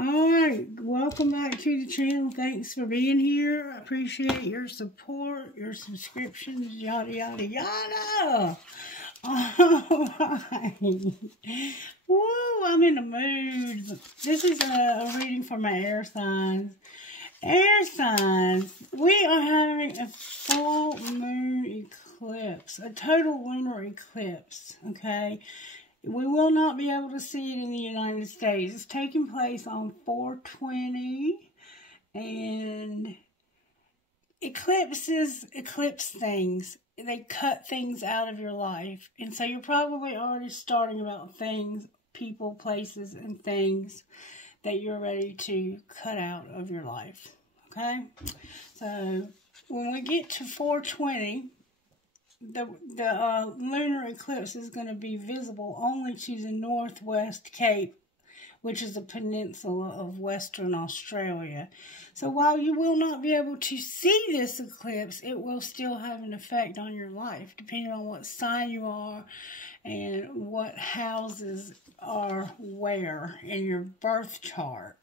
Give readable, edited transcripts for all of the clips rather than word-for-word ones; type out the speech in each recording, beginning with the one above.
Alright, welcome back to the channel. Thanks for being here. I appreciate your support, your subscriptions, yada yada yada. Alright. Woo, I'm in the mood. This is a reading for my air signs. Air signs, we are having a full moon eclipse, a total lunar eclipse, okay? We will not be able to see it in the United States. It's taking place on 4/20, and eclipses eclipse things. They cut things out of your life. And so you're probably already starting about things, people, places, and things that you're ready to cut out of your life. Okay? So when we get to 4/20, the lunar eclipse is going to be visible only to the Northwest Cape, which is a peninsula of Western Australia. So while you will not be able to see this eclipse, it will still have an effect on your life, depending on what sign you are and what houses are where in your birth chart.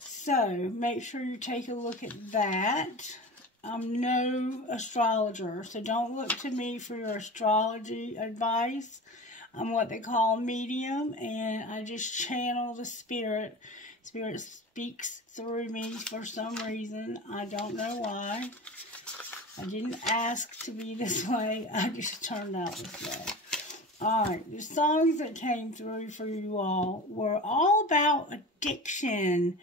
So make sure you take a look at that. I'm no astrologer, so don't look to me for your astrology advice. I'm what they call medium, and I just channel the spirit. Spirit speaks through me for some reason. I don't know why. I didn't ask to be this way. I just turned out this way. Alright, the songs that came through for you all were all about addiction,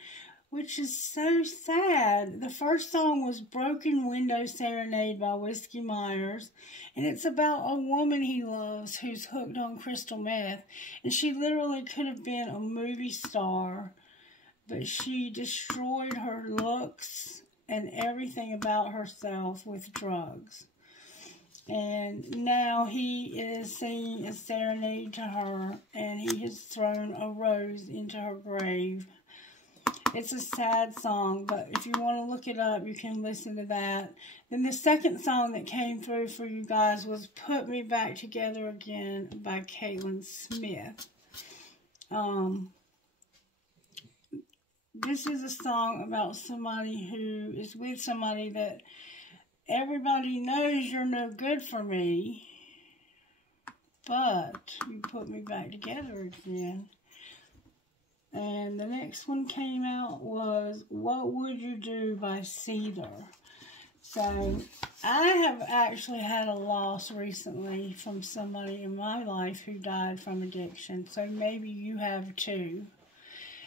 which is so sad. The first song was Broken Window Serenade by Whiskey Myers. And it's about a woman he loves who's hooked on crystal meth. And she literally could have been a movie star, but she destroyed her looks and everything about herself with drugs. And now he is singing a serenade to her, and he has thrown a rose into her grave. It's a sad song, but if you want to look it up, you can listen to that. Then the second song that came through for you guys was Put Me Back Together Again by Caitlin Smith. This is a song about somebody who is with somebody that everybody knows you're no good for me, but you put me back together again. And the next one came out was What Would You Do by Cedar. So I have actually had a loss recently from somebody in my life who died from addiction. So maybe you have too.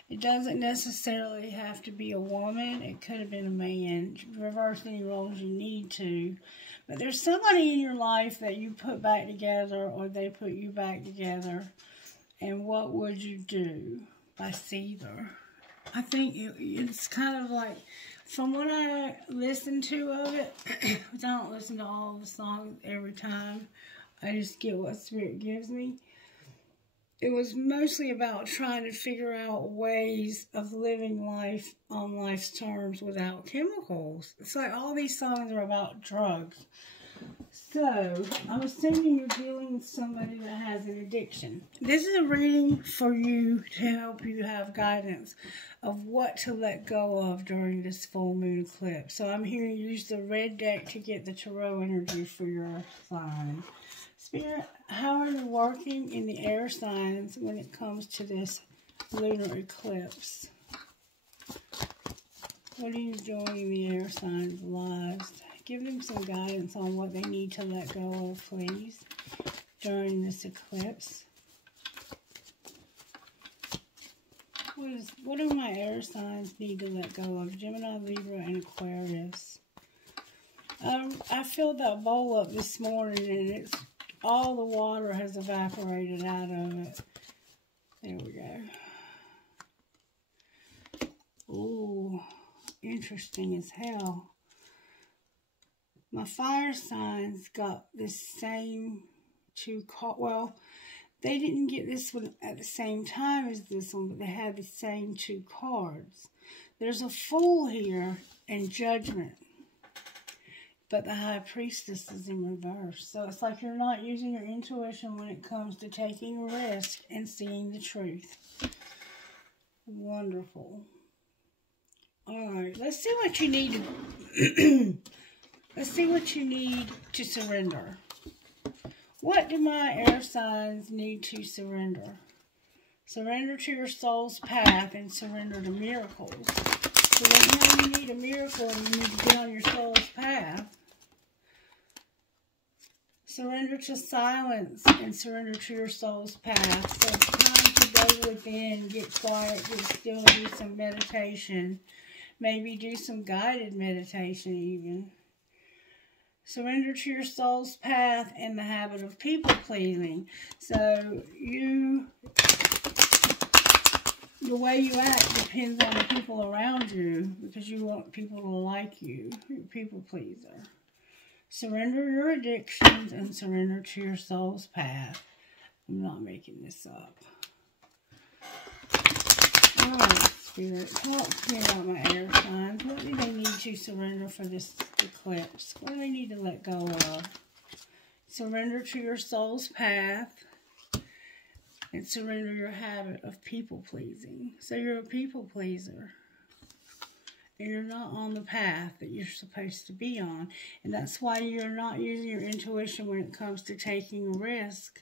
It doesn't necessarily have to be a woman. It could have been a man. Reverse any roles you need to. But there's somebody in your life that you put back together, or they put you back together. And what would you do? By Cedar. I think it's kind of like, from what I listen to of it, because I don't listen to all the songs every time, I just get what Spirit gives me. It was mostly about trying to figure out ways of living life on life's terms without chemicals. It's like all these songs are about drugs. So, I'm assuming you're dealing with somebody that has an addiction. This is a reading for you to help you have guidance of what to let go of during this full moon eclipse. So, I'm here to use the red deck to get the tarot energy for your sign. Spirit, how are you working in the air signs when it comes to this lunar eclipse? What are you doing in the air signs' lives? Give them some guidance on what they need to let go of, please, during this eclipse. What do my air signs need to let go of? Gemini, Libra, and Aquarius. I filled that bowl up this morning, and all the water has evaporated out of it. There we go. Ooh, interesting as hell. My fire signs got the same two cards. Well, they didn't get this one at the same time as this one, but they had the same two cards. There's a Fool here and Judgment, but the High Priestess is in reverse. So it's like you're not using your intuition when it comes to taking a risk and seeing the truth. Wonderful. Alright, let's see what you need to let's see what you need to surrender. What do my air signs need to surrender? Surrender to your soul's path and surrender to miracles. So right now you need a miracle and you need to get on your soul's path. Surrender to silence and surrender to your soul's path. So it's time to go within, get quiet, get still, do some meditation. Maybe do some guided meditation even. Surrender to your soul's path and the habit of people pleasing. So the way you act depends on the people around you because you want people to like you. You're a people pleaser. Surrender your addictions and surrender to your soul's path. I'm not making this up. Alright, Spirit, talk to me about my air signs. What do they need to surrender for this eclipse? What do they need to let go of? Surrender to your soul's path and surrender your habit of people pleasing. So you're a people pleaser. And you're not on the path that you're supposed to be on. And that's why you're not using your intuition when it comes to taking risk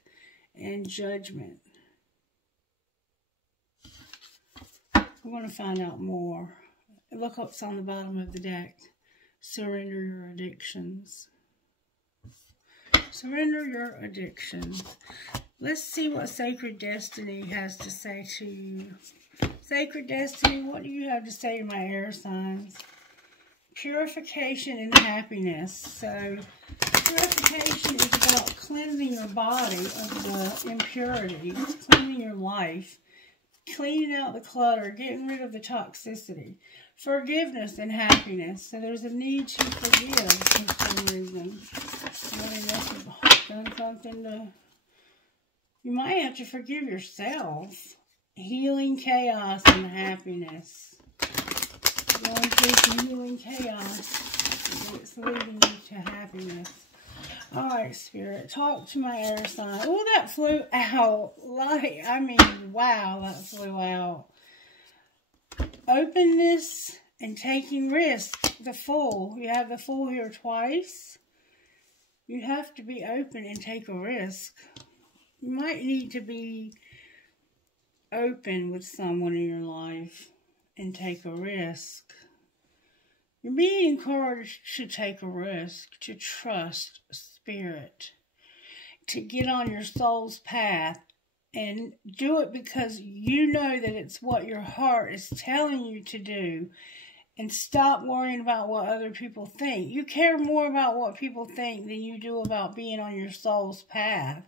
and judgment. I want to find out more. Look what's on the bottom of the deck. Surrender your addictions. Surrender your addictions. Let's see what Sacred Destiny has to say to you. Sacred Destiny, what do you have to say to my air signs? Purification and happiness. So, purification is about cleansing your body of the impurities, cleansing your life, cleaning out the clutter, getting rid of the toxicity. Forgiveness and happiness. So there's a need to forgive for some reason. Somebody must have done something to... You might have to forgive yourself. Healing chaos and happiness. Going through healing chaos. It's leading you to happiness. Alright, Spirit. Talk to my air sign. Oh, that flew out. Wow, that flew out. Openness and taking risk. The Fool. You have the Fool here twice. You have to be open and take a risk. You might need to be open with someone in your life and take a risk. You're being encouraged to take a risk, to trust Spirit, to get on your soul's path and do it because you know that it's what your heart is telling you to do, and stop worrying about what other people think. You care more about what people think than you do about being on your soul's path.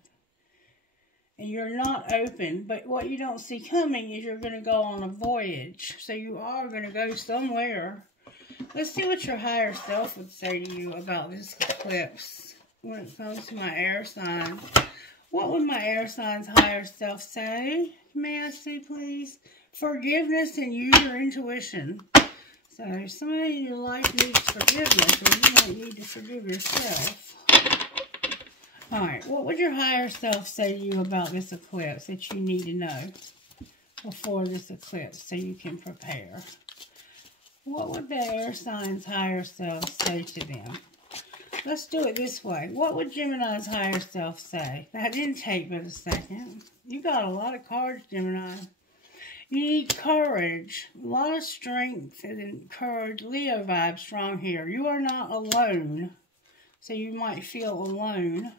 And you're not open, but what you don't see coming is you're going to go on a voyage. So you are going to go somewhere. Let's see what your higher self would say to you about this eclipse when it comes to my air sign. What would my air sign's higher self say? May I see, please? Forgiveness and use your intuition. So if somebody in your life needs forgiveness, then you might need to forgive yourself. Alright, what would your higher self say to you about this eclipse that you need to know before this eclipse so you can prepare? What would the air sign's higher self say to them? Let's do it this way. What would Gemini's higher self say? That didn't take but a second. You got a lot of cards, Gemini. You need courage, a lot of strength and courage. Leo vibe strong here. You are not alone, so you might feel alone.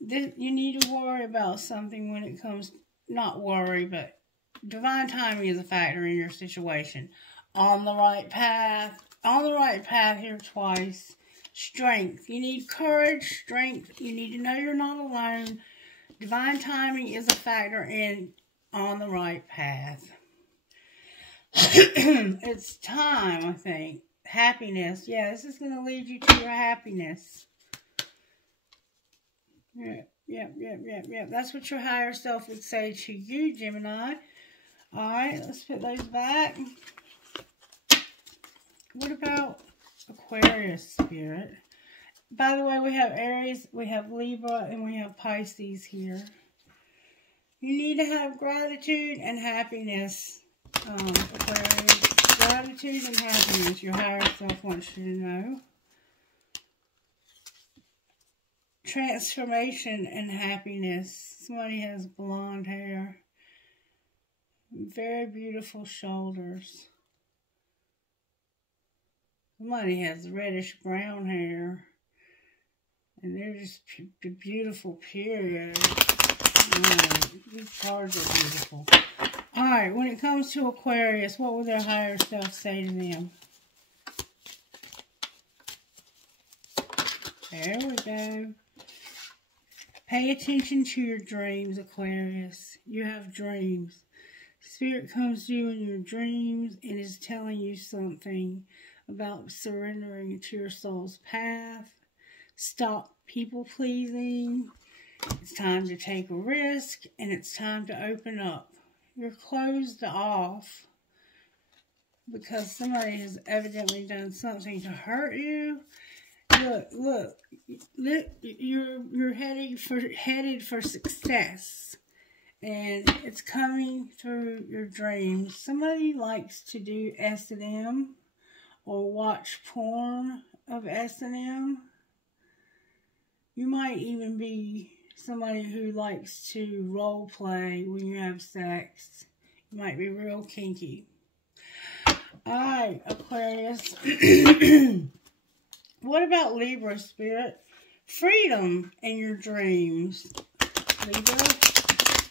You need to worry about something when it comes, not worry, but divine timing is a factor in your situation. On the right path here twice. Strength, you need courage, strength, you need to know you're not alone. Divine timing is a factor in on the right path. It's time, I think. Happiness, yeah, this is going to lead you to your happiness. Yep. That's what your higher self would say to you, Gemini. Alright, let's put those back. What about Aquarius, Spirit? By the way, we have Aries, we have Libra, and we have Pisces here. You need to have gratitude and happiness, Aquarius. Gratitude and happiness. Your higher self wants you to know. Transformation and happiness. Somebody has blonde hair. Very beautiful shoulders. Somebody has reddish brown hair. And they're just beautiful, period. These cards are beautiful. Alright, when it comes to Aquarius, what will their higher self say to them? There we go. Pay attention to your dreams, Aquarius. You have dreams. Spirit comes to you in your dreams and is telling you something about surrendering to your soul's path. Stop people-pleasing. It's time to take a risk, and it's time to open up. You're closed off because somebody has evidently done something to hurt you. Look, you're headed for success, and it's coming through your dreams. Somebody likes to do S&M or watch porn of S&M. You might even be somebody who likes to role play when you have sex. You might be real kinky. Alright, Aquarius. What about Libra, Spirit? Freedom in your dreams. Libra,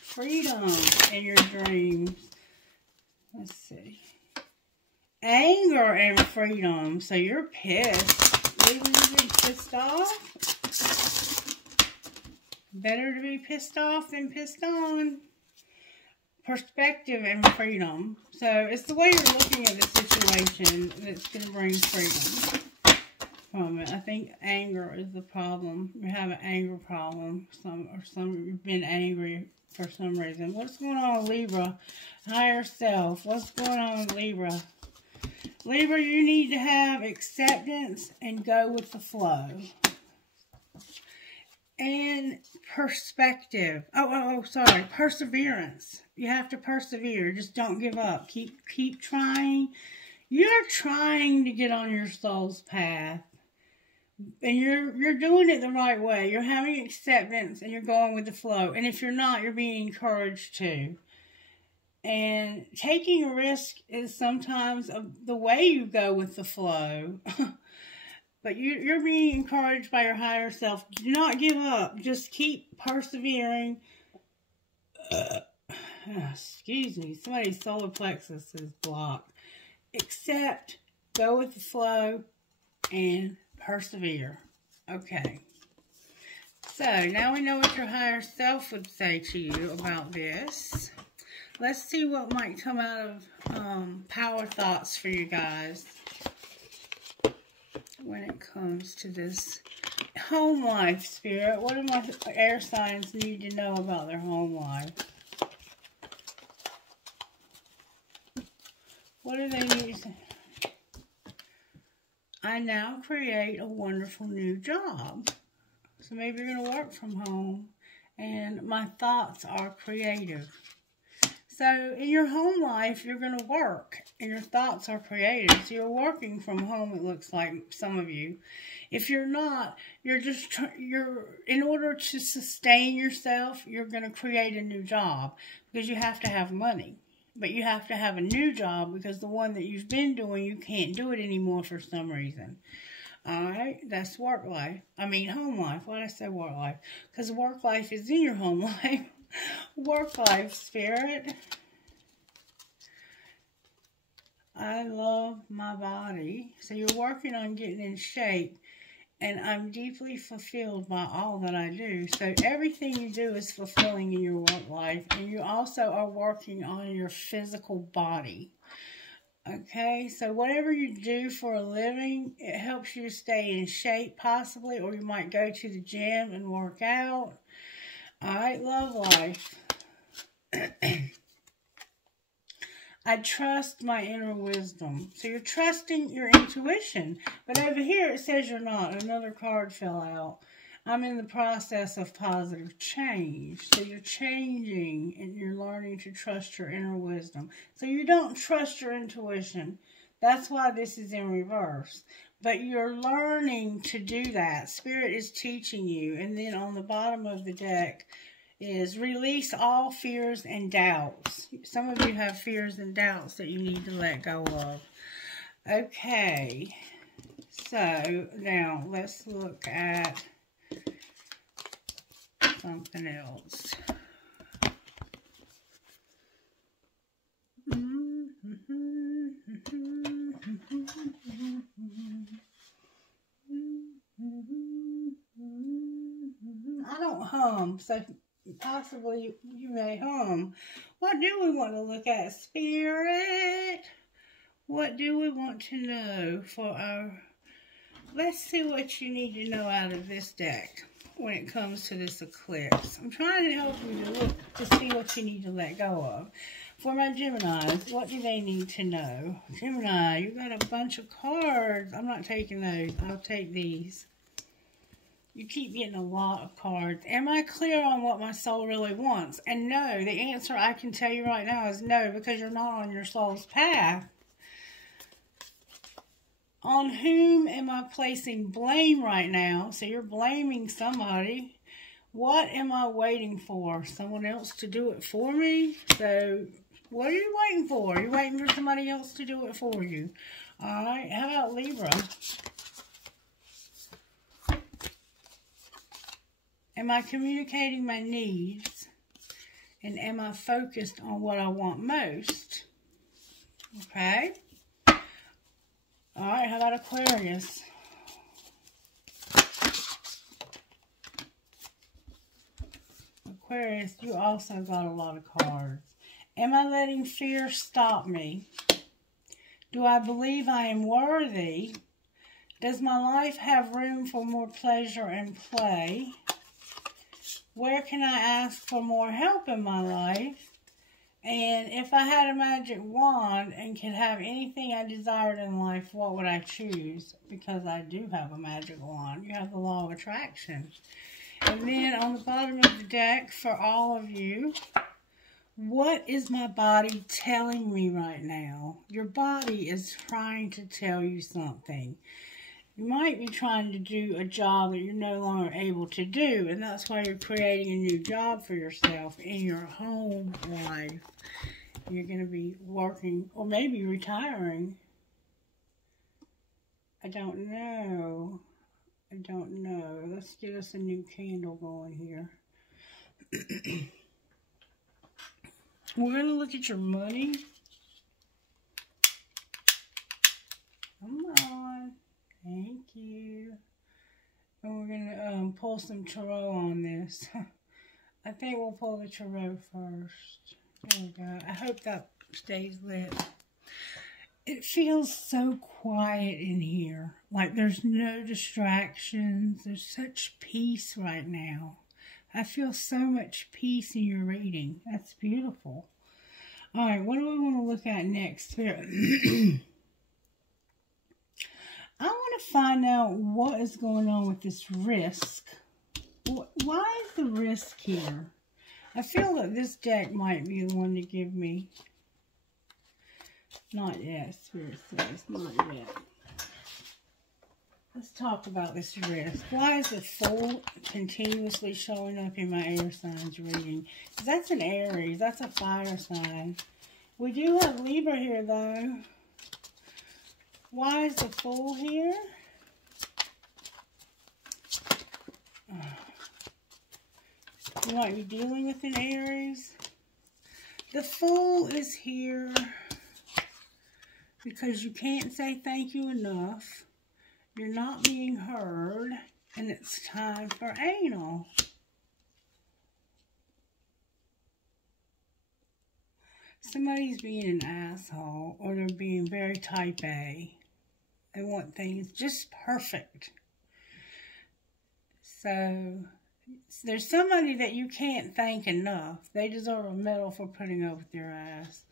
freedom in your dreams. Let's see. Anger and freedom. So you're pissed. Libra, you've been pissed off? Better to be pissed off than pissed on. Perspective and freedom. So it's the way you're looking at the situation that's going to bring freedom from it. I think anger is the problem. You have an anger problem. You've been angry for some reason. What's going on with Libra? Higher self. What's going on with Libra? Libra, you need to have acceptance and go with the flow. And perspective. Sorry. Perseverance. You have to persevere. Just don't give up. Keep trying. You're trying to get on your soul's path. And you're doing it the right way. You're having acceptance and you're going with the flow. And if you're not, you're being encouraged to. And taking a risk is sometimes the way you go with the flow. But you're being encouraged by your higher self. Do not give up. Just keep persevering. Excuse me. Somebody's solar plexus is blocked. Accept, go with the flow, and persevere. Okay. So, now we know what your higher self would say to you about this. Let's see what might come out of power thoughts for you guys when it comes to this home life, Spirit. What do my air signs need to know about their home life? What do they need to say? I now create a wonderful new job. So maybe you're going to work from home. And my thoughts are creative. So in your home life, you're going to work. And your thoughts are creative. So you're working from home, it looks like, some of you. If you're not, in order to sustain yourself, you're going to create a new job. Because you have to have money. But you have to have a new job because the one that you've been doing, you can't do it anymore for some reason. Alright, that's work life. I mean home life. Why did I say work life? Because work life is in your home life. Work life, Spirit. I love my body. So you're working on getting in shape. And I'm deeply fulfilled by all that I do. So everything you do is fulfilling in your work life. And you also are working on your physical body. Okay? So whatever you do for a living, it helps you to stay in shape possibly. Or you might go to the gym and work out. Alright, love life. I trust my inner wisdom. So you're trusting your intuition. But over here it says you're not. Another card fell out. I'm in the process of positive change. So you're changing and you're learning to trust your inner wisdom. So you don't trust your intuition. That's why this is in reverse. But you're learning to do that. Spirit is teaching you. And then on the bottom of the deck is release all fears and doubts. Some of you have fears and doubts that you need to let go of. Okay. So now let's look at something else. I don't hum, so possibly you may hum. What do we want to look at, Spirit? What do we want to know for our... Let's see what you need to know out of this deck when it comes to this eclipse. I'm trying to help you to look to see what you need to let go of. For my Geminis, what do they need to know? Gemini, you got a bunch of cards. I'm not taking those. I'll take these. You keep getting a lot of cards. Am I clear on what my soul really wants? And no, the answer I can tell you right now is no, because you're not on your soul's path. On whom am I placing blame right now? So you're blaming somebody. What am I waiting for? Someone else to do it for me? So what are you waiting for? You're waiting for somebody else to do it for you. Alright, how about Libra? Am I communicating my needs? And am I focused on what I want most? Okay. Alright, how about Aquarius? Aquarius, you also got a lot of cards. Am I letting fear stop me? Do I believe I am worthy? Does my life have room for more pleasure and play? Where can I ask for more help in my life? And if I had a magic wand and could have anything I desired in life, what would I choose? Because I do have a magic wand. You have the law of attraction. And then on the bottom of the deck, for all of you, what is my body telling me right now? Your body is trying to tell you something. You might be trying to do a job that you're no longer able to do, and that's why you're creating a new job for yourself in your home life. You're going to be working, or maybe retiring. I don't know. I don't know. Let's get us a new candle going here. We're going to look at your money. Come on. Thank you. And we're going to pull some tarot on this. I think we'll pull the tarot first. There we go. I hope that stays lit. It feels so quiet in here. Like there's no distractions. There's such peace right now. I feel so much peace in your reading. That's beautiful. Alright, what do we want to look at next? Spirit. I want to find out what is going on with this risk. Why is the risk here? I feel that this deck might be the one to give me. Not yet, Spirit says. Not yet. Let's talk about this risk. Why is the Fool continuously showing up in my air signs reading? Because that's an Aries. That's a fire sign. We do have Libra here, though. Why is the Fool here? You might be dealing with an Aries. The Fool is here because you can't say thank you enough. You're not being heard, and it's time for anal. Somebody's being an asshole, or they're being very type A. They want things just perfect. So, there's somebody that you can't thank enough. They deserve a medal for putting up with your ass.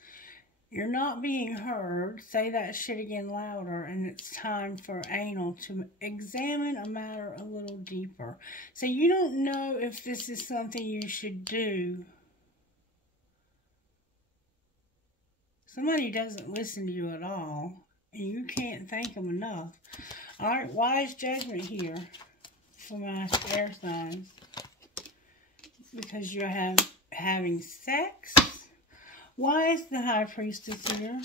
You're not being heard. Say that shit again louder, and it's time for anal to examine a matter a little deeper. So you don't know if this is something you should do. Somebody doesn't listen to you at all. And you can't thank them enough. Alright, why is judgment here for my air signs? Because you're having sex. Why is the High Priestess here?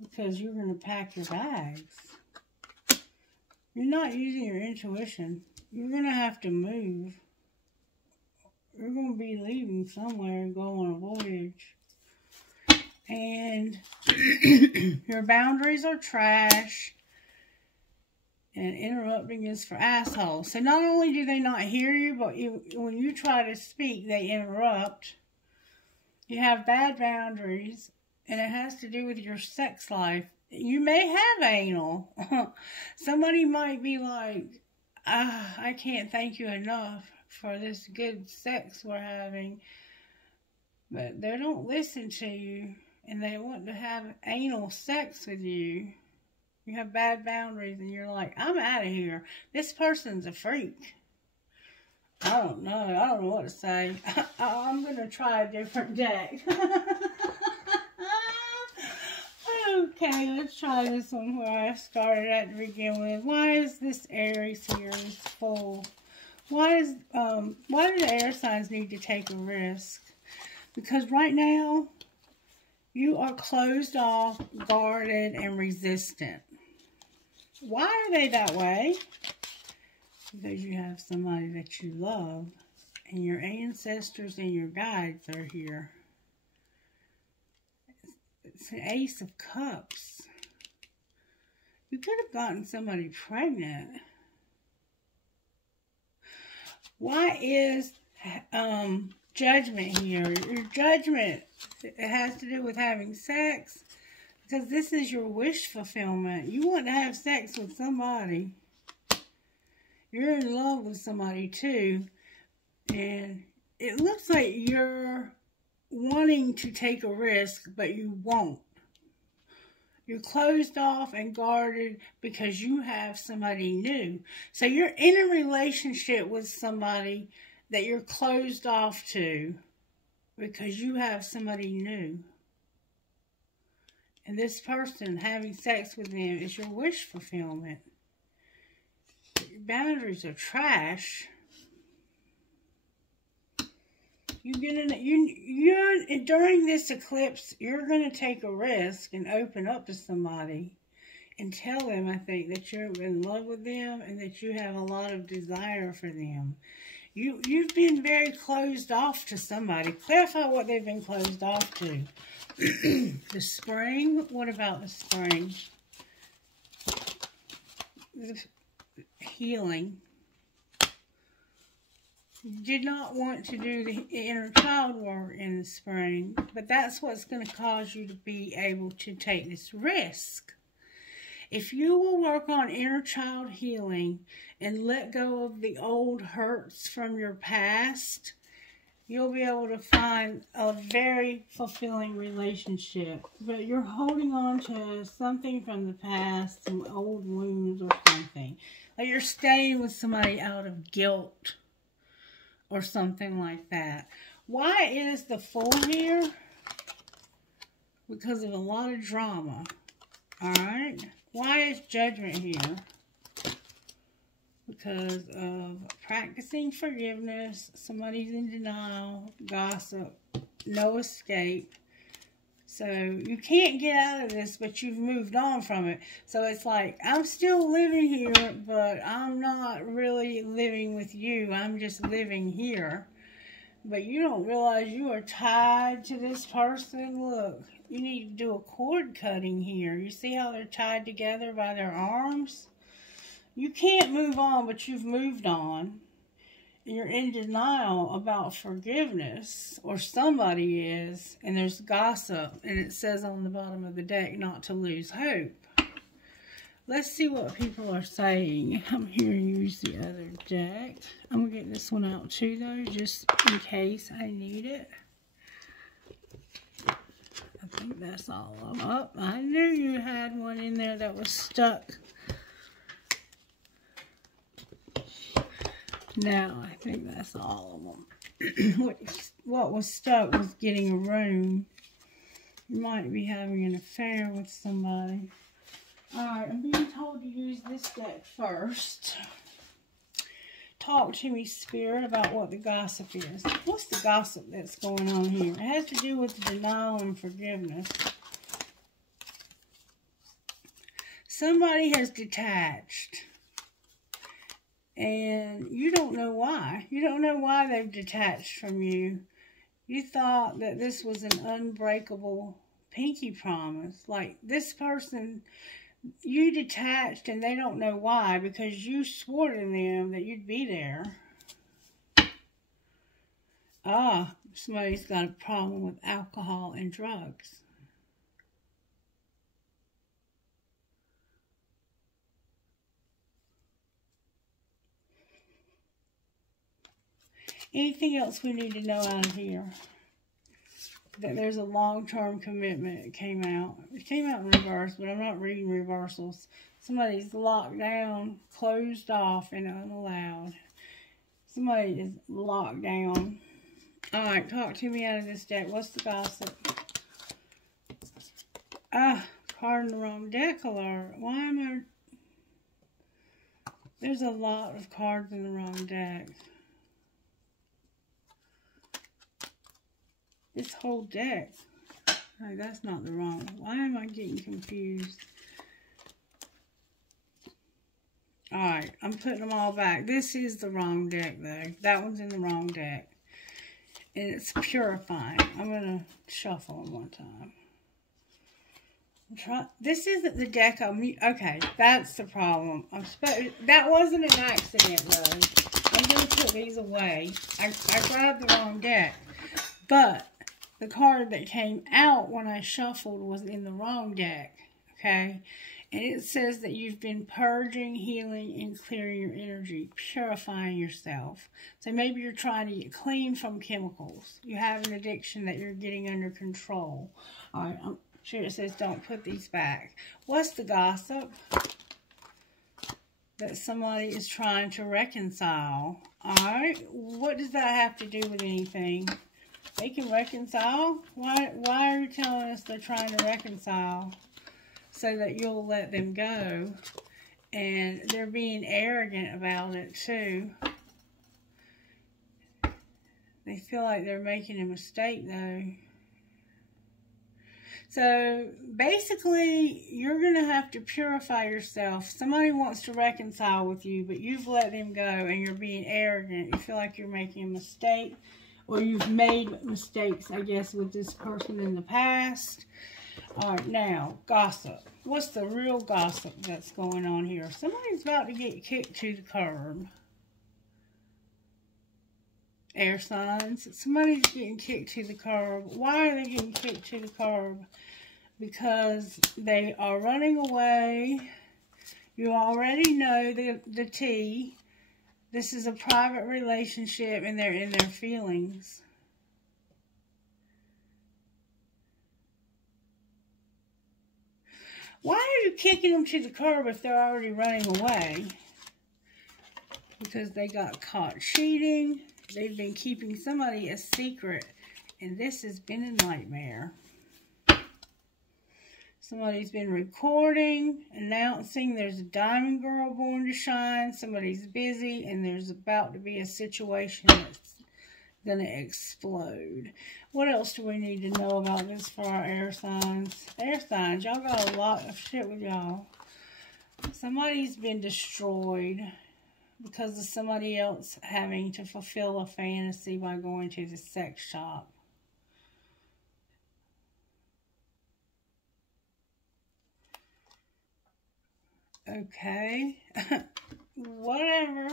Because you're going to pack your bags. You're not using your intuition. You're going to have to move. You're going to be leaving somewhere and go on a voyage. And your boundaries are trash. And interrupting is for assholes. So not only do they not hear you, but when you try to speak, they interrupt. You have bad boundaries. And it has to do with your sex life. You may have anal. Somebody might be like, I can't thank you enough for this good sex we're having. But they don't listen to you. And they want to have anal sex with you. You have bad boundaries and you're like, I'm out of here. This person's a freak. I don't know. I don't know what to say. I'm going to try a different deck. Okay, let's try this one where I started at to begin with. Why is this Aries here is full? Why do the air signs need to take a risk? Because right now, you are closed off, guarded, and resistant. Why are they that way? Because you have somebody that you love, and your ancestors and your guides are here. It's an Ace of Cups. You could have gotten somebody pregnant. Why is judgment here? Your judgment, it has to do with having sex. Because this is your wish fulfillment. You want to have sex with somebody. You're in love with somebody too. And it looks like you're wanting to take a risk, but you won't. You're closed off and guarded because you have somebody new. So you're in a relationship with somebody that you're closed off to because you have somebody new. And this person, having sex with them, is your wish fulfillment. Your boundaries are trash. During this eclipse, you're going to take a risk and open up to somebody and tell them, I think, that you're in love with them and that you have a lot of desire for them. You've been very closed off to somebody. Clarify what they've been closed off to. The spring? What about the spring? The healing. You did not want to do the inner child work in the spring, but that's what's going to cause you to be able to take this risk. If you will work on inner child healing and let go of the old hurts from your past, you'll be able to find a very fulfilling relationship. But you're holding on to something from the past, some old wounds or something. Like you're staying with somebody out of guilt or something like that. Why is the Fool here? Because of a lot of drama. Alright? Why is Judgment here? Because of practicing forgiveness, somebody's in denial, gossip, no escape. So you can't get out of this, but you've moved on from it. So it's like, I'm still living here, but I'm not really living with you. I'm just living here. But you don't realize you are tied to this person. Look, you need to do a cord cutting here. You see how they're tied together by their arms? You can't move on, but you've moved on. And you're in denial about forgiveness, or somebody is, and there's gossip, and it says on the bottom of the deck not to lose hope. Let's see what people are saying. I'm here to use the other deck. I'm going to get this one out too, though, just in case I need it. I think that's all of them. Oh, I knew you had one in there that was stuck. Now, I think that's all of them. what was stuck was getting a room. You might be having an affair with somebody. Alright, I'm being told to use this deck first. Talk to me, Spirit, about what the gossip is. What's the gossip that's going on here? It has to do with denial and forgiveness. Somebody has detached. And you don't know why. You don't know why they've detached from you. You thought that this was an unbreakable pinky promise. Like, this person, you detached and they don't know why, because you swore to them that you'd be there. Ah, somebody's got a problem with alcohol and drugs. Anything else we need to know out of here? That there's a long-term commitment. It came out. It came out in reverse, but I'm not reading reversals. Somebody's locked down, closed off, and unallowed. Somebody is locked down. Alright, talk to me out of this deck. What's the gossip? Ah, card in the wrong deck alert. Why am I... There's a lot of cards in the wrong deck. This whole deck. No, that's not the wrong. Why am I getting confused? Alright, I'm putting them all back. This is the wrong deck, though. That one's in the wrong deck. And it's purifying. I'm going to shuffle them one time. This isn't the deck I'm... Okay, that's the problem. That wasn't an accident, though. I'm going to put these away. I grabbed the wrong deck. But the card that came out when I shuffled was in the wrong deck. Okay? And it says that you've been purging, healing, and clearing your energy, purifying yourself. So maybe you're trying to get clean from chemicals. You have an addiction that you're getting under control. All right, I'm sure it says don't put these back. What's the gossip? That somebody is trying to reconcile. All right, what does that have to do with anything? They can reconcile? Why are you telling us they're trying to reconcile? So that you'll let them go. And they're being arrogant about it too. They feel like they're making a mistake though. So basically, you're going to have to purify yourself. Somebody wants to reconcile with you, but you've let them go and you're being arrogant. You feel like you're making a mistake. Or you've made mistakes, I guess, with this person in the past. Alright, now, gossip. What's the real gossip that's going on here? Somebody's about to get kicked to the curb. Air signs. Somebody's getting kicked to the curb. Why are they getting kicked to the curb? Because they are running away. You already know the tea. This is a private relationship and they're in their feelings. Why are you kicking them to the curb if they're already running away? Because they got caught cheating. They've been keeping somebody a secret. And this has been a nightmare. Somebody's been recording, announcing there's a diamond girl born to shine. Somebody's busy and there's about to be a situation that's going to explode. What else do we need to know about this for our air signs? Air signs, y'all got a lot of shit with y'all. Somebody's been destroyed because of somebody else having to fulfill a fantasy by going to the sex shop. Okay. Whatever.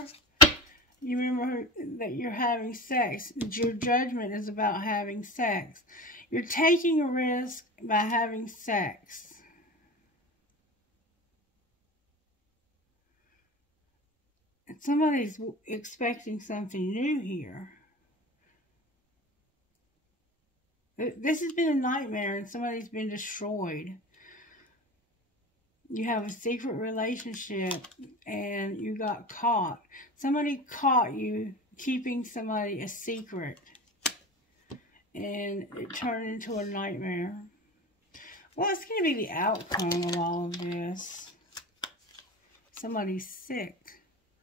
You remember that you're having sex. Your judgment is about having sex. You're taking a risk by having sex. And somebody's expecting something new here. This has been a nightmare and somebody's been destroyed. You have a secret relationship and you got caught. Somebody caught you keeping somebody a secret. And it turned into a nightmare. Well, it's going to be the outcome of all of this. Somebody's sick.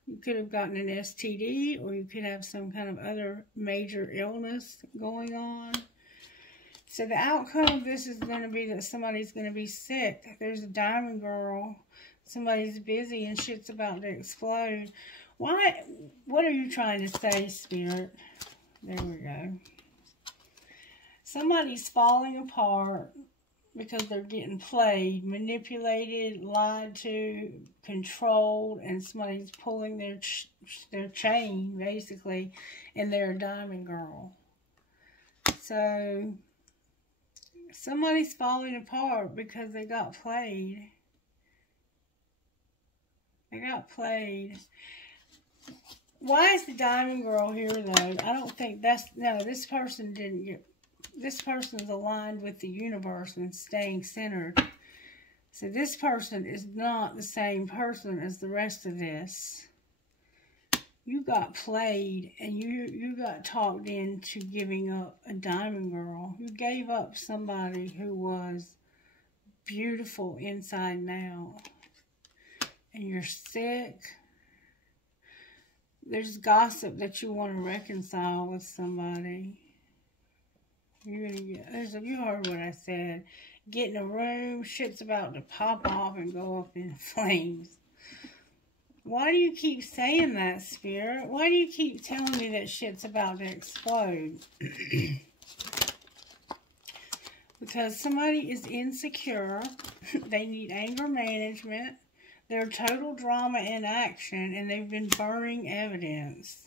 You could have gotten an STD, or you could have some kind of other major illness going on. So the outcome of this is going to be that somebody's going to be sick. There's a Diamond Girl. Somebody's busy and shit's about to explode. Why? What are you trying to say, Spirit? There we go. Somebody's falling apart because they're getting played, manipulated, lied to, controlled, and somebody's pulling their chain, basically, and they're a Diamond Girl. So, somebody's falling apart because they got played. They got played. Why is the Diamond Girl here, though? I don't think that's... No, this person didn't get... This person's aligned with the universe and staying centered. So this person is not the same person as the rest of this. You got played and you got talked into giving up a Diamond Girl. You gave up somebody who was beautiful inside and out. And you're sick. There's gossip that you want to reconcile with somebody. You're gonna get, you heard what I said. Get in a room, shit's about to pop off and go up in flames. Why do you keep saying that, Spirit? Why do you keep telling me that shit's about to explode? Because somebody is insecure. They need anger management. They're total drama in action, and they've been burning evidence.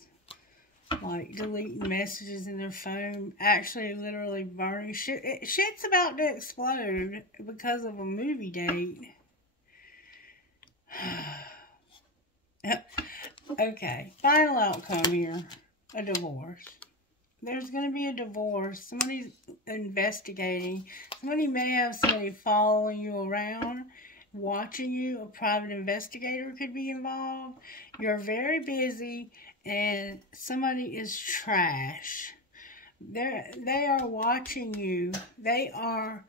Like deleting messages in their phone, actually literally burning shit. Shit's about to explode because of a movie date. Okay, final outcome here. A divorce. There's going to be a divorce. Somebody's investigating. Somebody may have somebody following you around, watching you. A private investigator could be involved. You're very busy. And somebody is trash. They are watching you. They are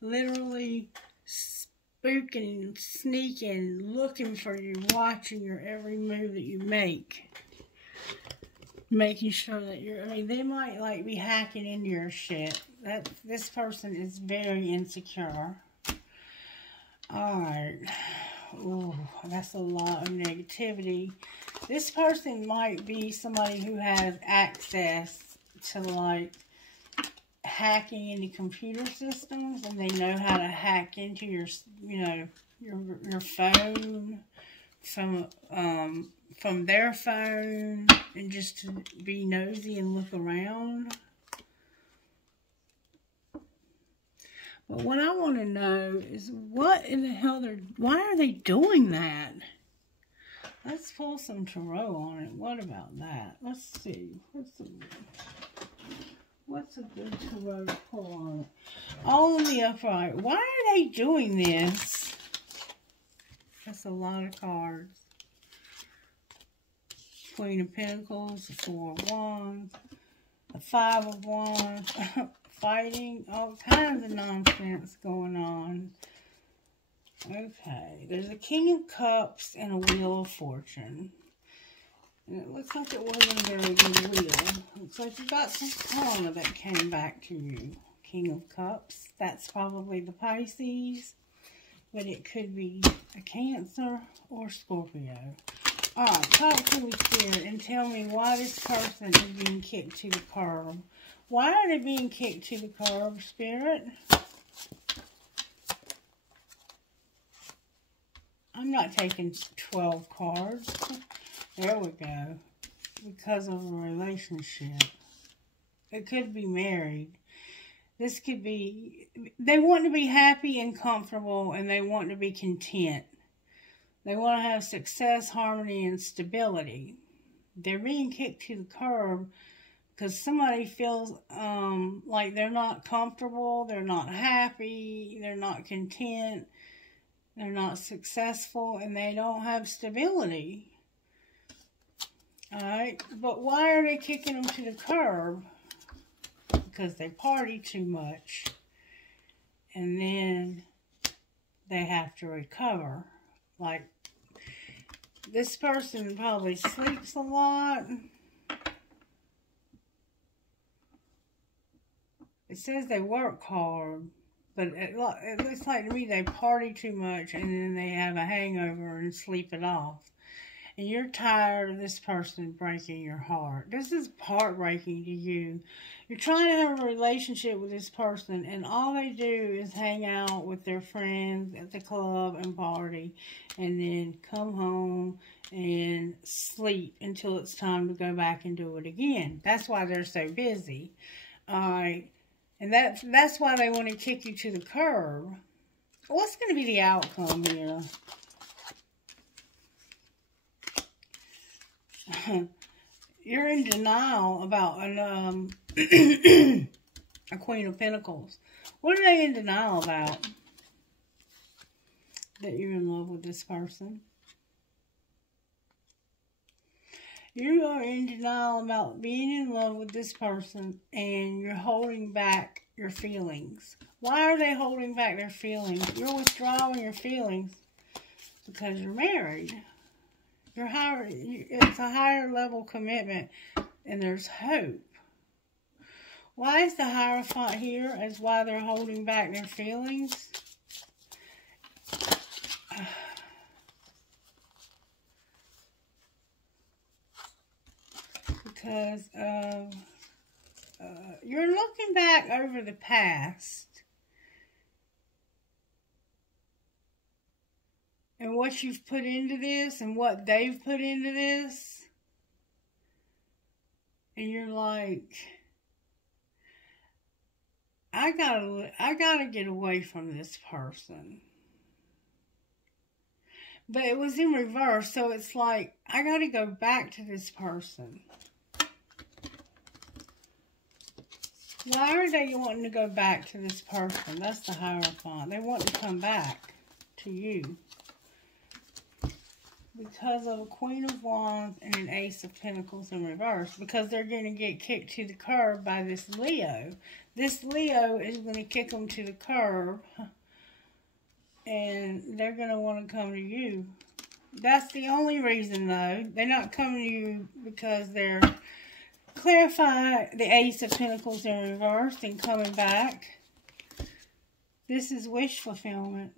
literally spooking, sneaking, looking for you, watching your every move that you make. Making sure that you're, I mean, they might like be hacking into your shit. This person is very insecure. Alright. Ooh, that's a lot of negativity. This person might be somebody who has access to, like, hacking into computer systems, and they know how to hack into your, you know, your phone from their phone, and just to be nosy and look around. But what I want to know is what in the hell why are they doing that? Let's pull some tarot on it. What about that? Let's see. What's a good tarot to pull on it? All in the upright. Why are they doing this? That's a lot of cards. Queen of Pentacles, the Four of Wands, the Five of Wands. Fighting, all kinds of nonsense going on. Okay, there's a King of Cups and a Wheel of Fortune. And it looks like it wasn't a very good wheel. Looks like you got some karma that came back to you. King of Cups, that's probably the Pisces, but it could be a Cancer or Scorpio. Alright, talk to me, Spirit, and tell me why this person is being kicked to the curb. Why are they being kicked to the curb, Spirit? I'm not taking 12 cards. There we go. Because of a relationship. It could be married. This could be... They want to be happy and comfortable, and they want to be content. They want to have success, harmony, and stability. They're being kicked to the curb because somebody feels like they're not comfortable, they're not happy, they're not content, they're not successful, and they don't have stability. Alright, Alright, but why are they kicking them to the curb? Because they party too much. And then they have to recover. Like, this person probably sleeps a lot. It says they work hard, but it looks like to me they party too much and then they have a hangover and sleep it off. And you're tired of this person breaking your heart. This is heartbreaking to you. You're trying to have a relationship with this person, and all they do is hang out with their friends at the club and party, and then come home and sleep until it's time to go back and do it again. That's why they're so busy. Alright. And that's why they want to kick you to the curb. What's going to be the outcome here? You're in denial about a Queen of Pentacles. What are they in denial about? That you're in love with this person. You are in denial about being in love with this person, and you're holding back your feelings. Why are they holding back their feelings? You're withdrawing your feelings because you're married. It's a higher level commitment, and there's hope. Why is the Hierophant here as why they're holding back their feelings? Because of, you're looking back over the past and what you've put into this and what they've put into this, and you're like, I gotta get away from this person. But it was in reverse, so it's like, I gotta go back to this person. Why are they wanting to go back to this person? That's the Hierophant. They want to come back to you. Because of a Queen of Wands and an Ace of Pentacles in reverse. Because they're going to get kicked to the curb by this Leo. This Leo is going to kick them to the curb. And they're going to want to come to you. That's the only reason, though. They're not coming to you because they're... Clarify the Ace of Pentacles in reverse and coming back. This is wish fulfillment.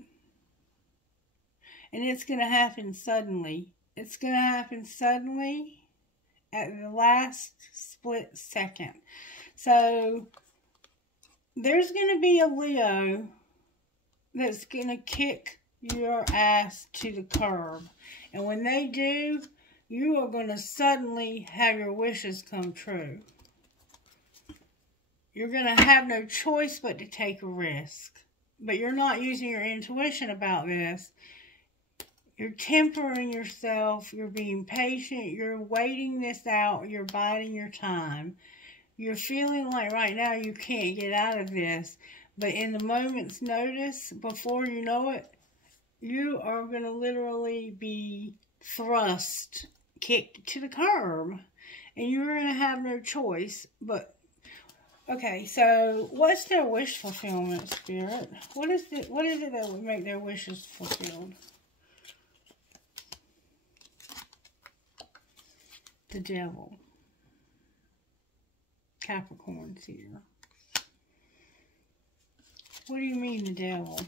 And it's going to happen suddenly. It's going to happen suddenly at the last split second. So, there's going to be a Leo that's going to kick your ass to the curb. And when they do, you are going to suddenly have your wishes come true. You're going to have no choice but to take a risk. But you're not using your intuition about this. You're tempering yourself. You're being patient. You're waiting this out. You're biding your time. You're feeling like right now you can't get out of this. But in the moment's notice, before you know it, you are going to literally be thrust, kicked to the curb. And you're going to have no choice. But, okay, so what's their wish fulfillment, Spirit? What is it that would make their wishes fulfilled? The Devil. Capricorn's here. What do you mean, the Devil?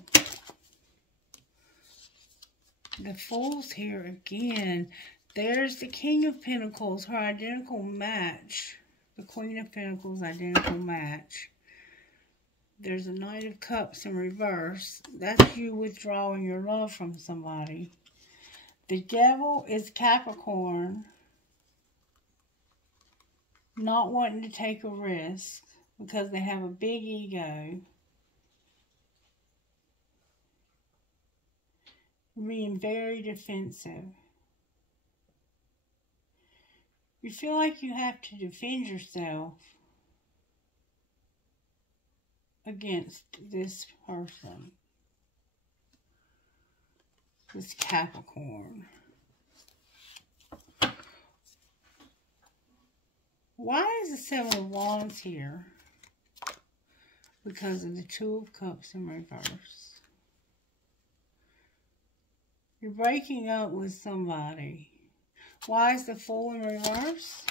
The Fool's here again. There's the King of Pentacles, her identical match. The Queen of Pentacles, identical match. There's a Knight of Cups in reverse. That's you withdrawing your love from somebody. The Devil is Capricorn. Not wanting to take a risk because they have a big ego. Being very defensive. You feel like you have to defend yourself against this person. This Capricorn. Why is the Seven of Wands here? Because of the Two of Cups in reverse. You're breaking up with somebody. Why is the Fool in reverse?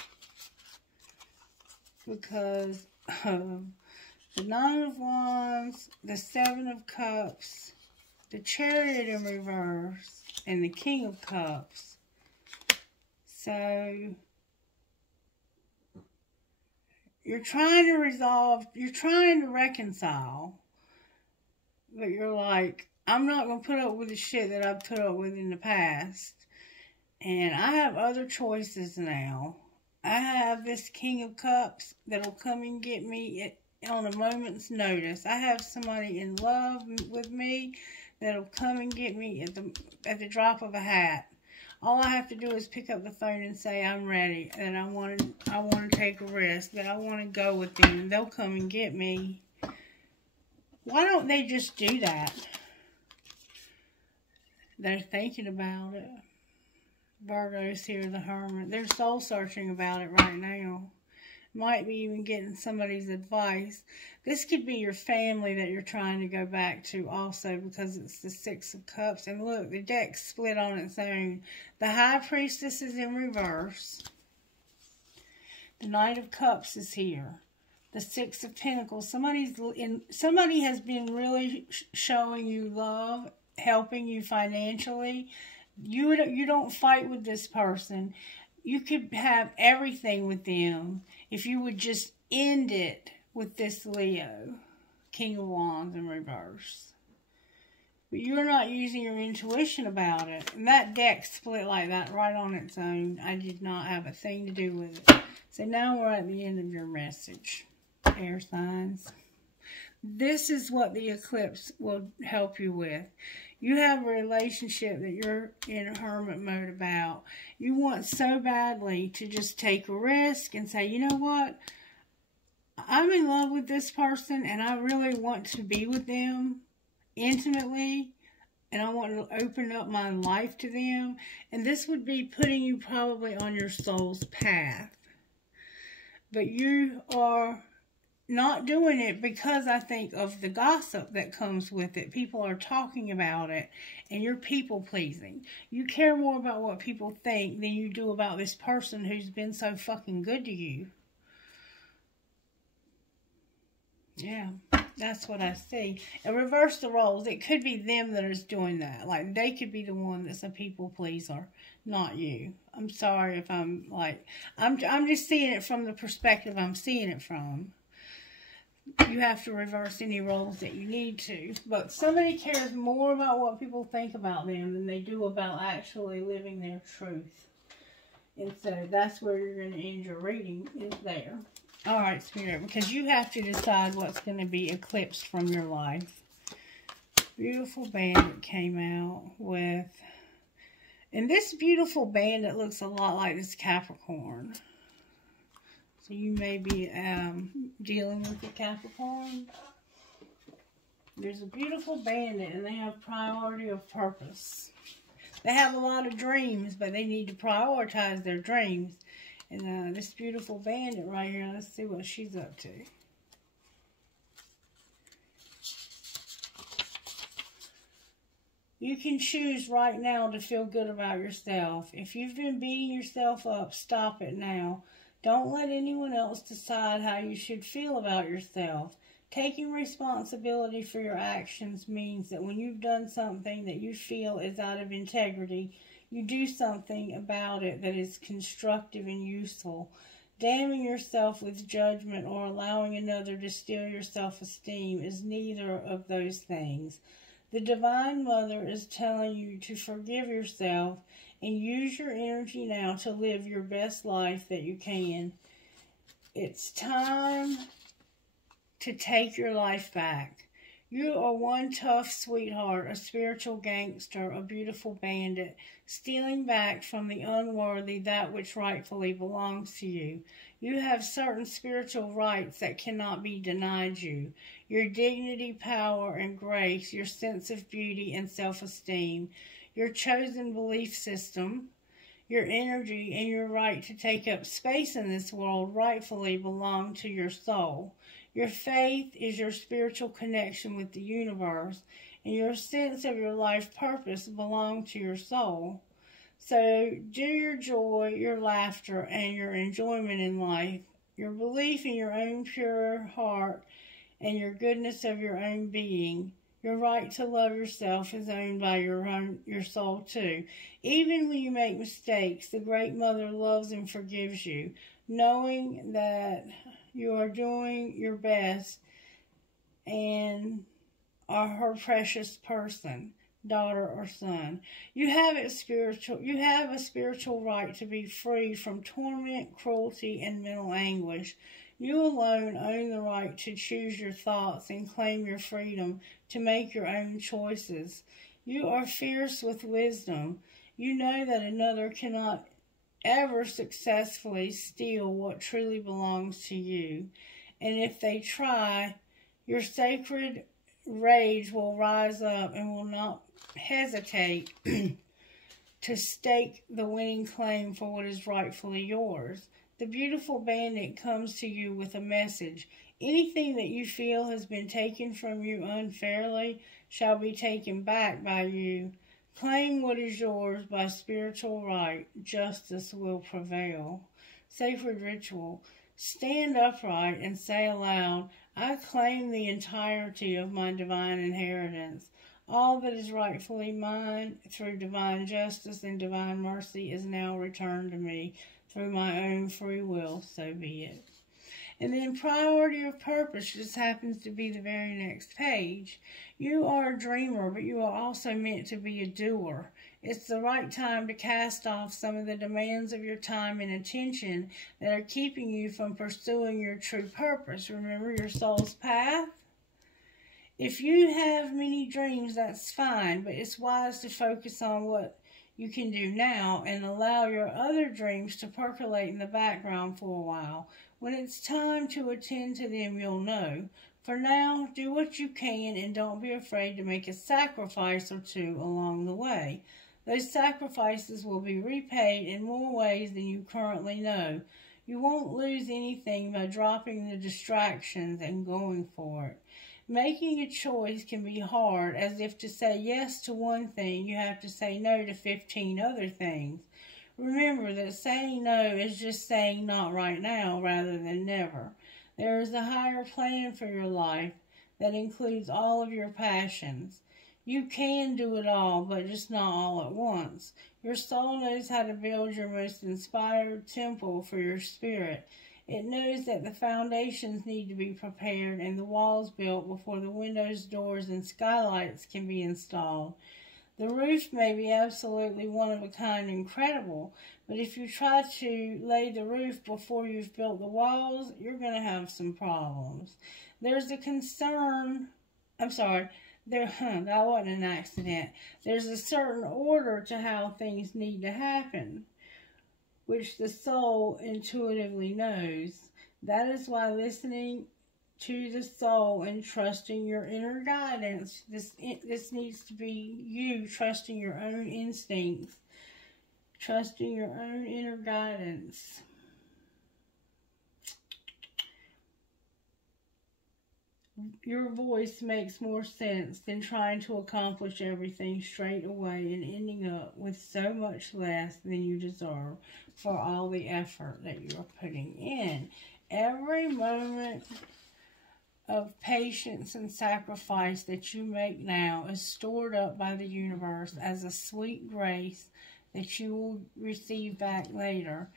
Because of the Nine of Wands, the Seven of Cups, the Chariot in reverse, and the King of Cups. So, you're trying to resolve, you're trying to reconcile, but you're like, I'm not going to put up with the shit that I've put up with in the past. And I have other choices now. I have this King of Cups that'll come and get me on a moment's notice. I have somebody in love with me that'll come and get me at the drop of a hat. All I have to do is pick up the phone and say I'm ready, and I want to take a risk, that I want to go with them, and they'll come and get me. Why don't they just do that? They're thinking about it. Virgo's here, the Hermit. They're soul searching about it right now. Might be even getting somebody's advice. This could be your family that you're trying to go back to also, because it's the Six of Cups. And look, the deck's split on its own. The High Priestess is in reverse. The Knight of Cups is here. The Six of Pentacles. Somebody has been really showing you love, helping you financially. You don't fight with this person. You could have everything with them if you would just end it with this Leo, King of Wands in reverse. But you're not using your intuition about it. And that deck split like that right on its own. I did not have a thing to do with it. So now we're at the end of your message, air signs. This is what the eclipse will help you with. You have a relationship that you're in hermit mode about. You want so badly to just take a risk and say, you know what? I'm in love with this person and I really want to be with them intimately. And I want to open up my life to them. And this would be putting you probably on your soul's path. But you are not doing it because I think of the gossip that comes with it. People are talking about it and you're people pleasing. You care more about what people think than you do about this person who's been so fucking good to you. Yeah, that's what I see. And reverse the roles. It could be them that is doing that. Like, they could be the one that's a people pleaser, not you. I'm sorry if I'm like, I'm just seeing it from the perspective I'm seeing it from. You have to reverse any roles that you need to. But somebody cares more about what people think about them than they do about actually living their truth. And so that's where you're going to end your reading, is there. Alright, Spirit, because you have to decide what's going to be eclipsed from your life. Beautiful bandit came out with... And this beautiful bandit looks a lot like this Capricorn. So you may be dealing with the Capricorn. There's a beautiful bandit and they have priority of purpose. They have a lot of dreams, but they need to prioritize their dreams. And this beautiful bandit right here, let's see what she's up to. You can choose right now to feel good about yourself. If you've been beating yourself up, stop it now. Don't let anyone else decide how you should feel about yourself. Taking responsibility for your actions means that when you've done something that you feel is out of integrity, you do something about it that is constructive and useful. Damning yourself with judgment or allowing another to steal your self-esteem is neither of those things. The Divine Mother is telling you to forgive yourself and use your energy now to live your best life that you can. It's time to take your life back. You are one tough sweetheart, a spiritual gangster, a beautiful bandit, stealing back from the unworthy that which rightfully belongs to you. You have certain spiritual rights that cannot be denied you. Your dignity, power, and grace, your sense of beauty and self-esteem, your chosen belief system, Your energy and your right to take up space in this world rightfully belong to your soul. Your faith is your spiritual connection with the universe, and your sense of your life purpose belong to your soul. So do your joy, your laughter, and your enjoyment in life, your belief in your own pure heart, and your goodness of your own being. Your right to love yourself is owned by your soul too. Even when you make mistakes, the Great Mother loves and forgives you, knowing that you are doing your best and are her precious person, daughter or son. You have a spiritual right to be free from torment, cruelty, and mental anguish. You alone own the right to choose your thoughts and claim your freedom to make your own choices. You are fierce with wisdom. You know that another cannot ever successfully steal what truly belongs to you. And if they try, your sacred rage will rise up and will not hesitate to stake the winning claim for what is rightfully yours. The beautiful bandit comes to you with a message. Anything that you feel has been taken from you unfairly shall be taken back by you. Claim what is yours by spiritual right. Justice will prevail. Sacred ritual. Stand upright and say aloud, I claim the entirety of my divine inheritance. All that is rightfully mine through divine justice and divine mercy is now returned to me through my own free will, so be it. And then priority of purpose just happens to be the very next page. You are a dreamer, but you are also meant to be a doer. It's the right time to cast off some of the demands of your time and attention that are keeping you from pursuing your true purpose. Remember your soul's path? If you have many dreams, that's fine, but it's wise to focus on what you can do now and allow your other dreams to percolate in the background for a while. When it's time to attend to them, you'll know. For now, do what you can and don't be afraid to make a sacrifice or two along the way. Those sacrifices will be repaid in more ways than you currently know. You won't lose anything by dropping the distractions and going for it. Making a choice can be hard, as if to say yes to one thing, you have to say no to 15 other things. Remember that saying no is just saying not right now rather than never. There is a higher plan for your life that includes all of your passions. You can do it all, but just not all at once. Your soul knows how to build your most inspired temple for your spirit. It knows that the foundations need to be prepared and the walls built before the windows, doors, and skylights can be installed. The roof may be absolutely one-of-a-kind incredible, but if you try to lay the roof before you've built the walls, you're going to have some problems. There's a concern, that wasn't an accident. There's a certain order to how things need to happen, which the soul intuitively knows. That is why listening to the soul and trusting your inner guidance, this needs to be you trusting your own instincts, trusting your own inner guidance. Your voice makes more sense than trying to accomplish everything straight away and ending up with so much less than you deserve for all the effort that you are putting in. Every moment of patience and sacrifice that you make now is stored up by the universe as a sweet grace that you will receive back later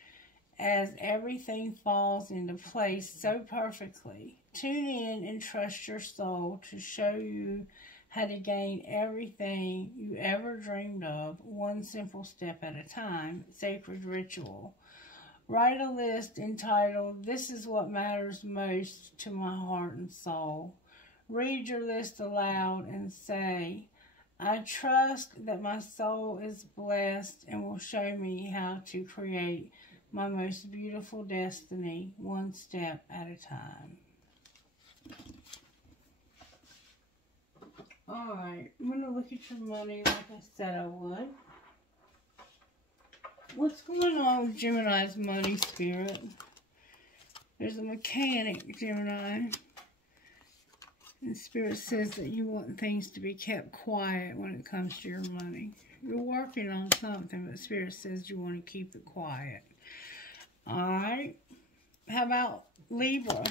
as everything falls into place so perfectly. Tune in and trust your soul to show you how to gain everything you ever dreamed of, one simple step at a time. Sacred ritual. Write a list entitled, This is what matters most to my heart and soul. Read your list aloud and say, I trust that my soul is blessed and will show me how to create my most beautiful destiny, one step at a time. Alright, I'm going to look at your money like I said I would. What's going on with Gemini's money, Spirit? There's a mechanic, Gemini. And Spirit says that you want things to be kept quiet when it comes to your money. You're working on something, but Spirit says you want to keep it quiet. Alright. How about Libra?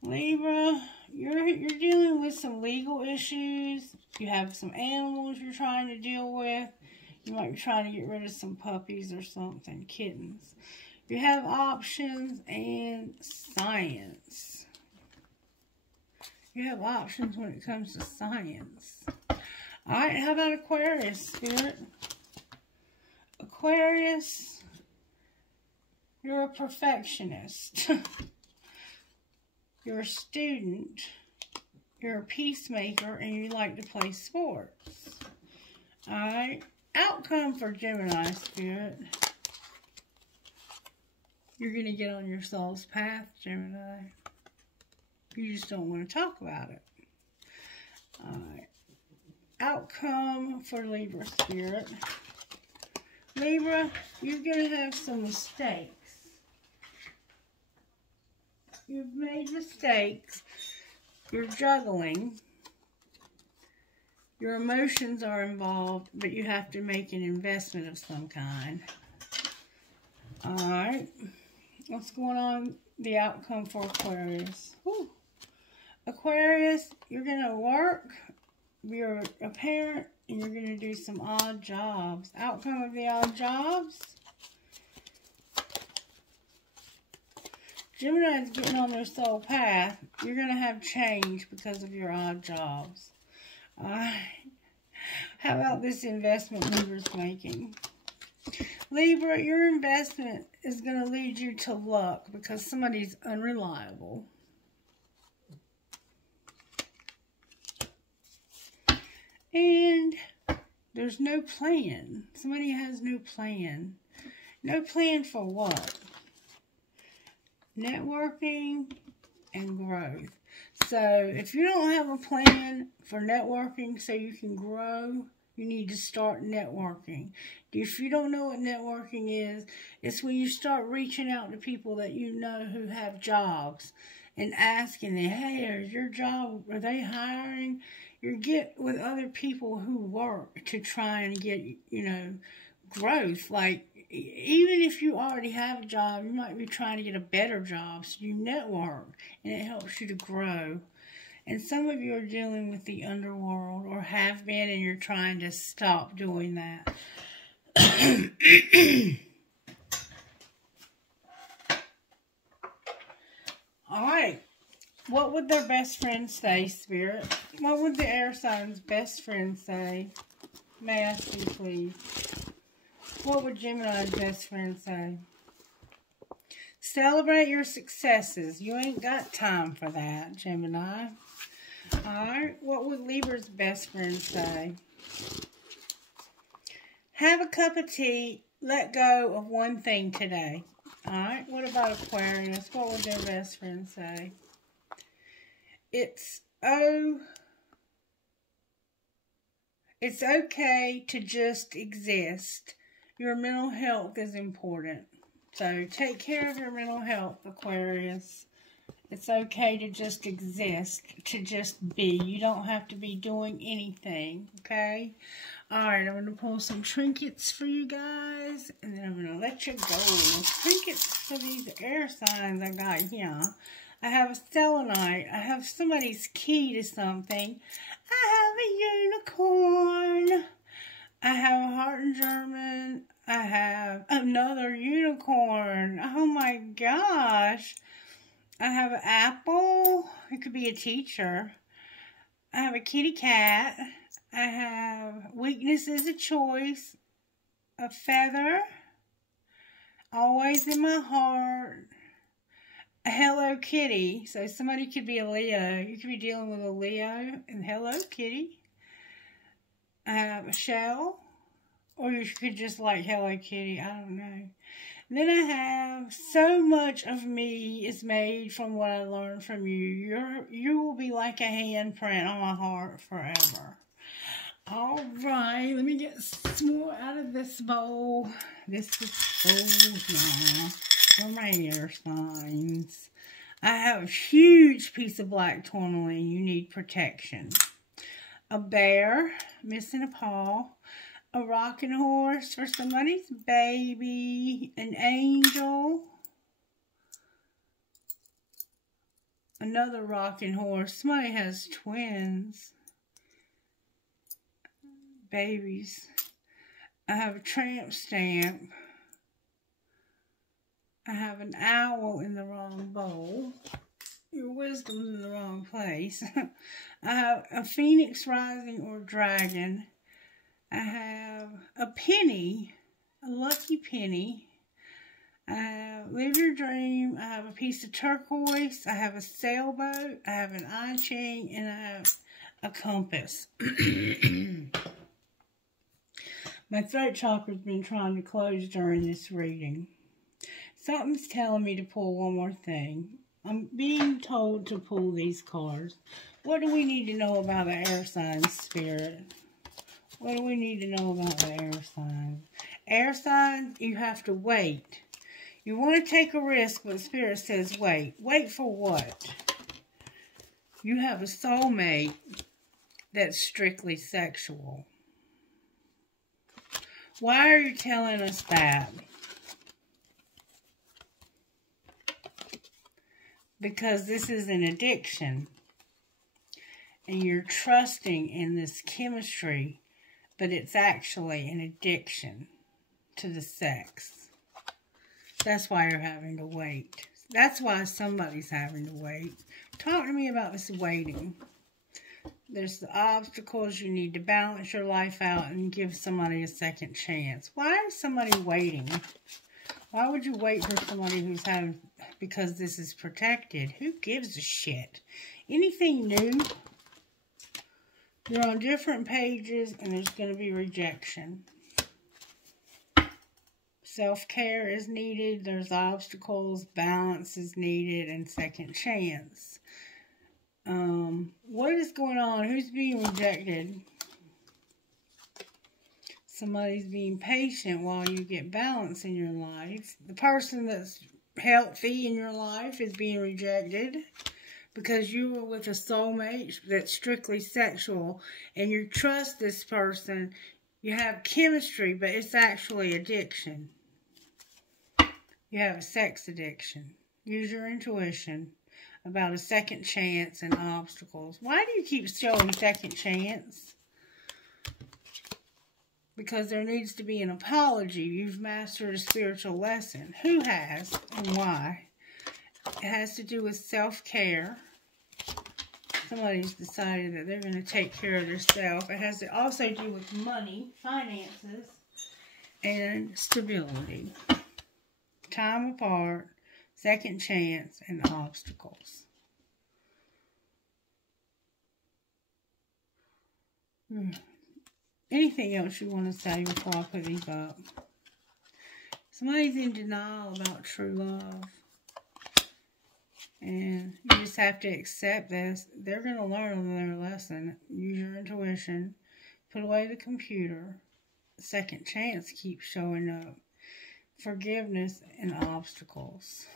Libra, you're dealing with some legal issues. You have some animals you're trying to deal with. You might be trying to get rid of some puppies or something, kittens. You have options and science. You have options when it comes to science. Alright, how about Aquarius, Spirit? Aquarius, you're a perfectionist. You're a student. You're a peacemaker, and you like to play sports. Alright, outcome for Gemini, Spirit. You're going to get on your soul's path, Gemini. You just don't want to talk about it. Alright. Outcome for Libra, Spirit. Libra, you're going to have some mistakes. You've made mistakes. You're juggling. Your emotions are involved, but you have to make an investment of some kind. Alright. What's going on? The outcome for Aquarius. Whew. Aquarius, you're going to work. You're a parent, and you're going to do some odd jobs. Outcome of the odd jobs. Gemini is getting on their soul path. You're going to have change because of your odd jobs. How about this investment Libra's making? Libra, your investment is going to lead you to luck because somebody's unreliable. And there's no plan. Somebody has no plan. No plan for what? Networking and growth. So if you don't have a plan for networking so you can grow, you need to start networking. If you don't know what networking is, it's when you start reaching out to people that you know who have jobs and asking them, hey, is your job, are they hiring? You get with other people who work to try and get, you know, growth. Like, even if you already have a job, you might be trying to get a better job. So you network, and it helps you to grow. And some of you are dealing with the underworld, or have been, and you're trying to stop doing that. Alright. What would their best friend say, Spirit? What would the air sign's best friend say? May I ask you, please? What would Gemini's best friend say? Celebrate your successes. You ain't got time for that, Gemini. Alright, what would Libra's best friend say? Have a cup of tea. Let go of one thing today. Alright, what about Aquarius? What would their best friend say? It's okay to just exist. Your mental health is important. So take care of your mental health, Aquarius. It's okay to just exist, to just be. You don't have to be doing anything, okay? Alright, I'm going to pull some trinkets for you guys, and then I'm going to let you go. Trinkets for these air signs I got here. I have a selenite. I have somebody's key to something. I have a unicorn. I have a heart in German. I have another unicorn. Oh my gosh. I have an apple. It could be a teacher. I have a kitty cat. I have weakness is a choice. A feather. Always in my heart. A Hello Kitty. So somebody could be a Leo. You could be dealing with a Leo and Hello Kitty. I have a shell. Or you could just like Hello Kitty. I don't know. Then I have so much of me is made from what I learned from you. You will be like a handprint on my heart forever. All right, let me get some more out of this bowl. This is for my air signs. I have a huge piece of black tourmaline. You need protection. A bear, missing a paw. A rocking horse for somebody's baby. An angel. Another rocking horse. Somebody has twins. Babies. I have a tramp stamp. I have an owl in the wrong bowl. Your wisdom's in the wrong place. I have a phoenix rising or dragon. I have a penny, a lucky penny. I have live your dream. I have a piece of turquoise. I have a sailboat. I have an I Ching, and I have a compass. My throat chakra's been trying to close during this reading. Something's telling me to pull one more thing. I'm being told to pull these cards. What do we need to know about the air signs, Spirit? What do we need to know about the air signs? Air signs, you have to wait. You want to take a risk, but Spirit says wait. Wait for what? You have a soulmate that's strictly sexual. Why are you telling us that? Because this is an addiction. And you're trusting in this chemistry, but it's actually an addiction to the sex. That's why you're having to wait. That's why somebody's having to wait. Talk to me about this waiting. There's the obstacles. You need to balance your life out and give somebody a second chance. Why is somebody waiting? Why would you wait for somebody who's having... Because this is protected. Who gives a shit? Anything new? You're on different pages and there's going to be rejection. Self-care is needed. There's obstacles. Balance is needed. And second chance. What is going on? Who's being rejected? Somebody's being patient while you get balance in your life. The person that's healthy in your life is being rejected because you were with a soulmate that's strictly sexual and you trust this person. You have chemistry, but it's actually addiction. You have a sex addiction. Use your intuition about a second chance and obstacles. Why do you keep showing second chance? Because there needs to be an apology. You've mastered a spiritual lesson. Who has and why? It has to do with self-care. Somebody's decided that they're going to take care of themselves. It has to also do with money, finances, and stability. Time apart, second chance, and obstacles. Anything else you want to say before I put these up? Somebody's in denial about true love. And you just have to accept this. They're going to learn their lesson. Use your intuition. Put away the computer. Second chance keeps showing up. Forgiveness and obstacles.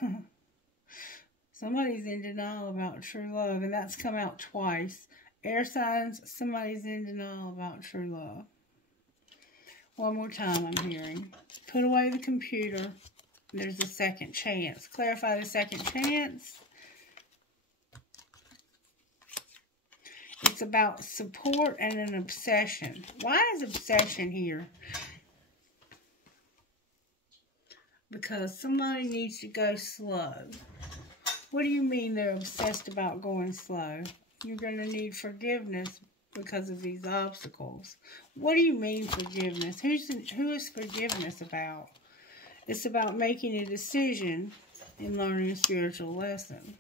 Somebody's in denial about true love. And that's come out twice. Air signs, somebody's in denial about true love. One more time I'm hearing. Put away the computer. There's a second chance. Clarify the second chance. It's about support and an obsession. Why is obsession here? Because somebody needs to go slow. What do you mean they're obsessed about going slow? You're going to need forgiveness because of these obstacles. What do you mean forgiveness? Who is forgiveness about? It's about making a decision and learning a spiritual lesson.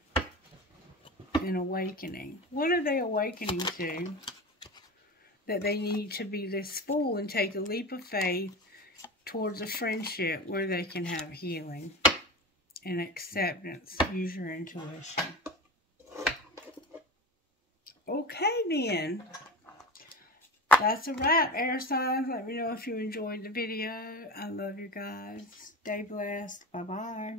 And awakening. What are they awakening to? That they need to be this fool and take a leap of faith towards a friendship where they can have healing and acceptance. Use your intuition. Okay then. that's a wrap, air signs. Let me know if you enjoyed the video. I love you guys. Stay blessed. Bye-bye.